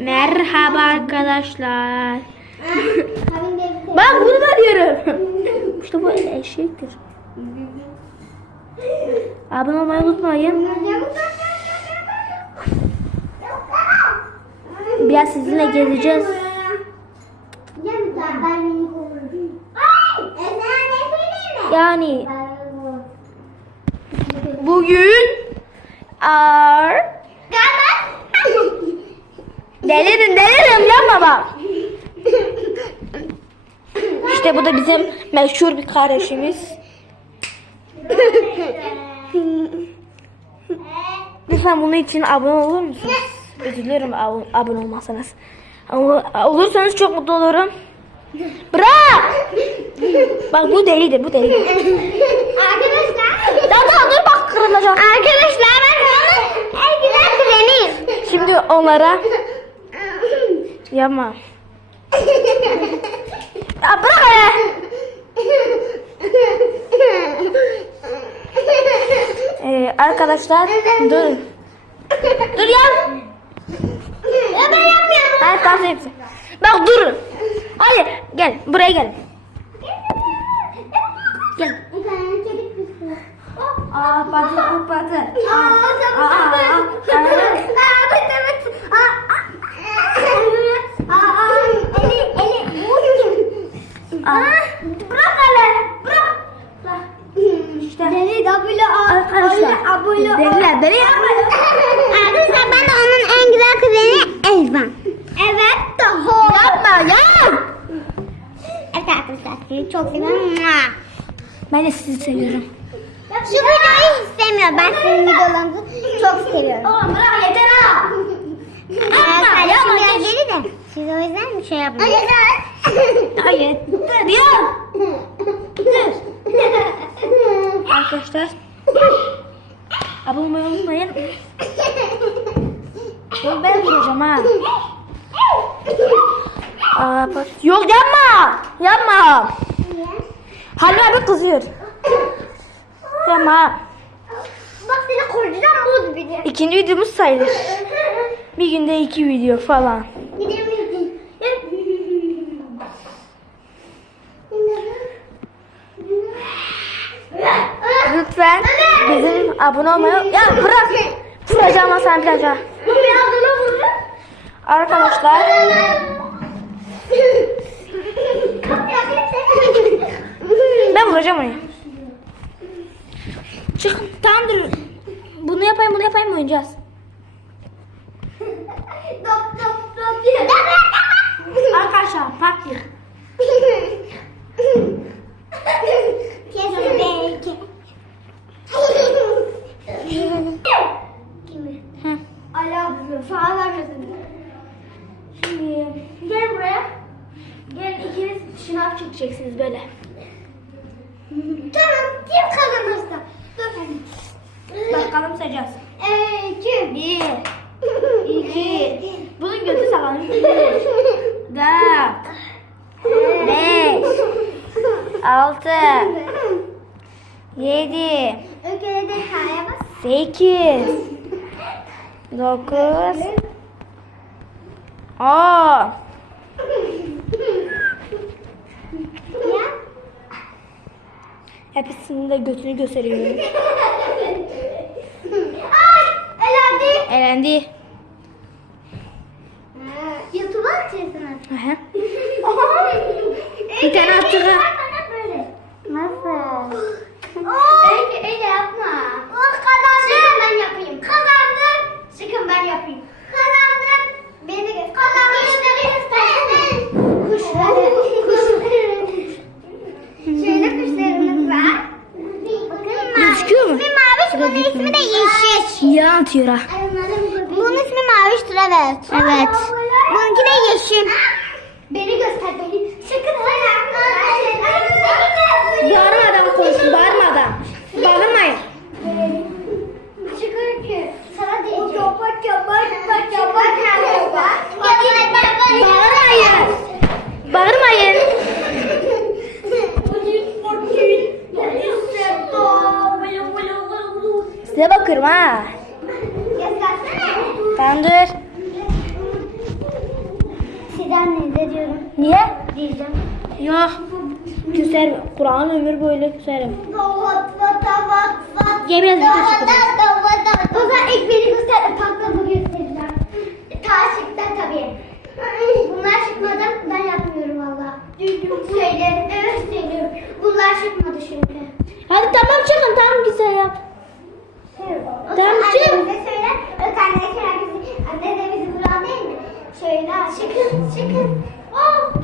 Merhaba arkadaşlar. Bak bunu da diyorum. işte bu eşektir. Abone olmayı unutmayın. Biraz sizinle gezeceğiz. Yani bugün ar delirim delirim yapma bak. İşte bu da bizim meşhur bir kardeşimiz. Lütfen bunun için abone olur musunuz? Üzülürüm ab- abone olmazsanız. Ama olursanız çok mutlu olurum. Bırak! Bak bu delidir, bu delidir. Arkadaşlar. Daha dur bak kırılacak. Arkadaşlar ben onun kuzeniyim. Şimdi onlara yapma. Ya bırak hele. Ee, arkadaşlar dur. Dur ya. Ya ben yapmıyorum. Hayır sen yapsın. Bak durun. Hayır gel buraya gel. Gel. Aa batı bu batı. Aa, aa, aa, aa. evet, evet. Aa, aa. Aa, eli, eli, Aa. Bırak hele, bırak. İşte. Deli double A, Arkadaşlar. abone. Deliler deli Arkadaşlar ben de onun en güzel kuzeni Elvan. Evet, daha. Yapma ya. Evet arkadaşlar sizi çok seviyorum. Ben de sizi seviyorum. Şu videoyu hiç sevmiyorum. Ben sizin videolarınızı çok seviyorum. Oğlum bırak yeter ha. Arkadaşlar şimdi geri de. Siz o yüzden bir şey yapmayın. Hayır. Dur ya. Dur. Arkadaşlar abone olmayı unutmayın. Yok ben vuracağım ha. Aa, bak. Yok yapma. Yapma. Halil abi kızıyor. Yapma. Bak seni koruyacağım bu de. İkinci videomuz sayılır. Bir günde iki video falan. Lütfen bizim abone olmayı... Ya bırak. Vuracağım sen biraz daha. Arkadaşlar ben vuracağım onu. Çık tamam dur. Bunu yapayım bunu yapayım oynayacağız. Dop diye. Arkadaşlar diyor. Çekeceksiniz böyle. Tamam kim kazanırsa. Bakalım sayacağız. İki. Bir, iki, bunun götü sağlam. Bir, dört, beş, altı, yedi, sekiz, dokuz, on. Ya. Hepsinin de götünü gösteriyorum. Ay, elendi. Elendi. YouTube'a açıyorsunuz. Aha. Bir tane attık. Nasıl? Öyle, öyle yapma. Oh, kazandım. Sıkın ben yapayım. Kazandım. Sıkın ben yapayım. Kazandım. Beni de göster. Kazandım. Kuşları göster. Kuşları. Kuşları. Şöyle kuşlarımız var. Bakın Gözüküyor mu? İsmi Maviş, bunun ismi de Ha. Bunun ismi Maviş Travet. Evet. Bununki de Yeşil. Beni göster Size bakıyorum ha. Göstersene. Tamam dur. ediyorum. Niye? Diyeceğim. Yok. Küserim. Kur'an ömür böyle küserim. Yemin ederim. O zaman ilk beni göster, taklımı göstereceğim. Taş çıktı tabii. Bunlar çıkmadı, ben yapmıyorum valla. Söylerim, evet söylüyorum. Bunlar çıkmadı çünkü. Hadi tamam çıkın tamam güzel yap. Tamam, çık. Anne söyle, arkadaşlar bizi, anne de bizi buran değil mi? Şöyle çıkın, çıkın. Oh,